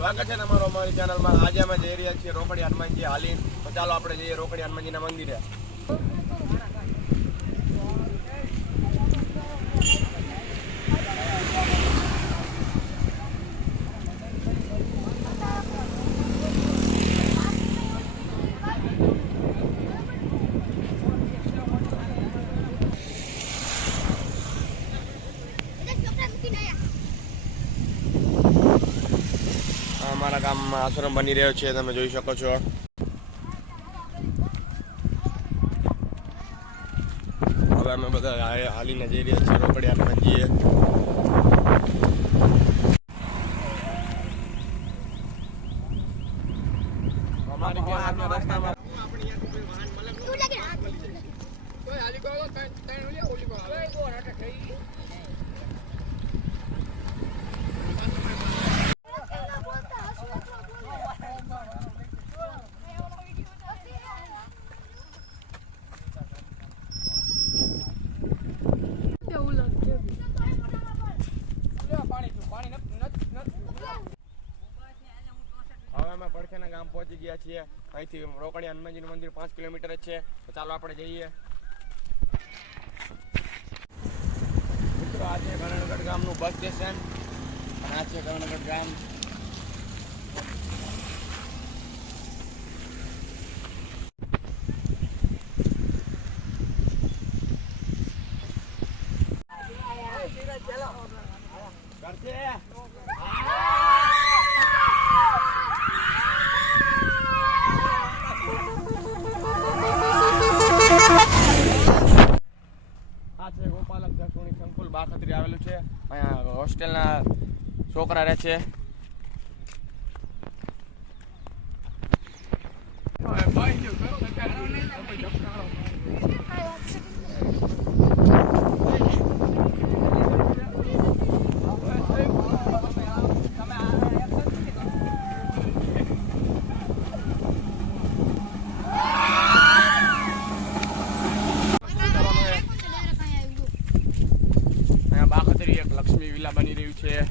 સ્વાગત છે તમારો અમારી ચેનલમાં। આજે અમે જઈ રહ્યા છીએ રોકડી હનુમાનજી હાલી। તો ચાલો આપણે જઈએ રોકડી હનુમાનજીના મંદિરે। અમારા ગામમાં આશ્રમ બની રહ્યો છે, તમે જોઈ શકો છો। હવે અમે બધા હાલીને જઈ રહ્યા છીએ રોકડી હનુમાનજીએ। અમારી રસ્તામાં પડખેના ગામ પહોંચી ગયા છીએ। અહીંથી રોકડી હનુમાનજીનું મંદિર 5 કિલોમીટર જ છે। તો ચાલો આપણે જઈએ। મિત્રો આ છે કરણગઢ ગામનું બસ સ્ટેશન અને આ છે કરણગઢ ગામ। ગોપાલક દર્શોની સંકુલ બાખત્રી આવેલું છે। અહીંયા હોસ્ટેલના છોકરા રહે છે। લક્ષ્મી વિલા બની રહ્યું છે,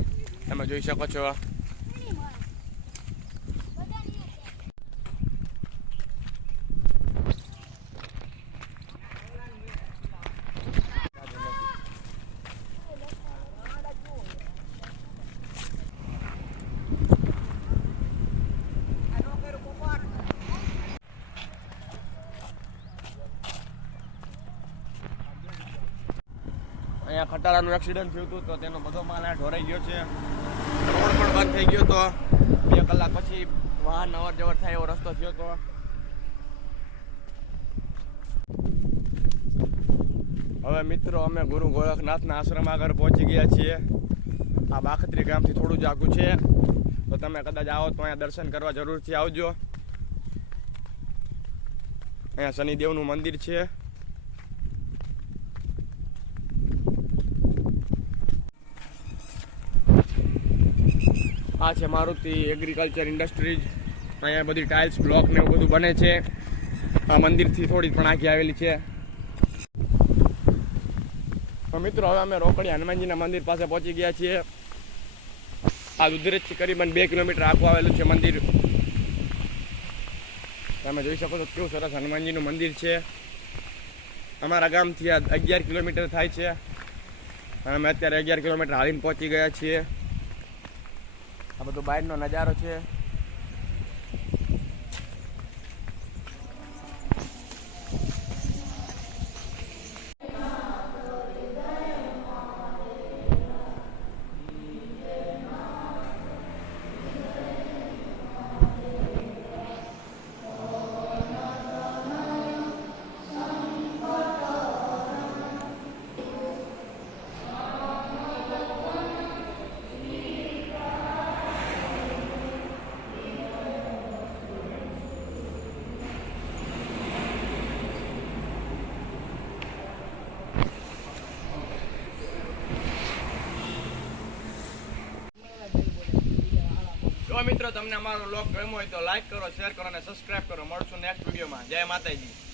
તમે જોઈ શકો છો। અહીંયા ખટારાનું એક્સિડન્ટ થયું હતું, તો તેનો બધો માલ આ ઢોરાઈ ગયો છે। રોડ પણ બંધ થઈ ગયો હતો। 2 કલાક પછી વાહન અવર જવર થાય એવો રસ્તો થયો હતો। હવે મિત્રો અમે ગુરુ ગોરખનાથના આશ્રમ આગળ પહોંચી ગયા છીએ। આ બાખત્રી ગામથી થોડું જ આગું છે, તો તમે કદાચ આવો તો અહીંયા દર્શન કરવા જરૂરથી આવજો। અહીંયા શનિદેવનું મંદિર છે। આ છે મારુતિ એગ્રીકલ્ચર ઇન્ડસ્ટ્રીઝ। અહીંયા બધી ટાઇલ્સ બ્લોક ને એવું બધું બને છે। આ મંદિરથી થોડી પણ આગળ આવેલી છે। તો મિત્રો હવે અમે રોકડી હનુમાનજીના મંદિર પાસે પહોંચી ગયા છીએ। આ દુધરેજથી કરીબન 2 કિલોમીટર આગળ આવેલું છે મંદિર। તમે જોઈ શકો છો કેવું સરસ હનુમાનજીનું મંદિર છે। અમારા ગામથી આ 11 કિલોમીટર થાય છે અને અમે અત્યારે 11 કિલોમીટર હાલીને પહોંચી ગયા છીએ। આ બધો બહારનો નજારો છે। જો મિત્રો તમને અમારો વ્લોગ ગમ્યો હોય તો લાઈક કરો, શેર કરો અને સબસ્ક્રાઇબ કરો। મળશું નેક્સ્ટ વિડીયોમાં। જય માતાજી।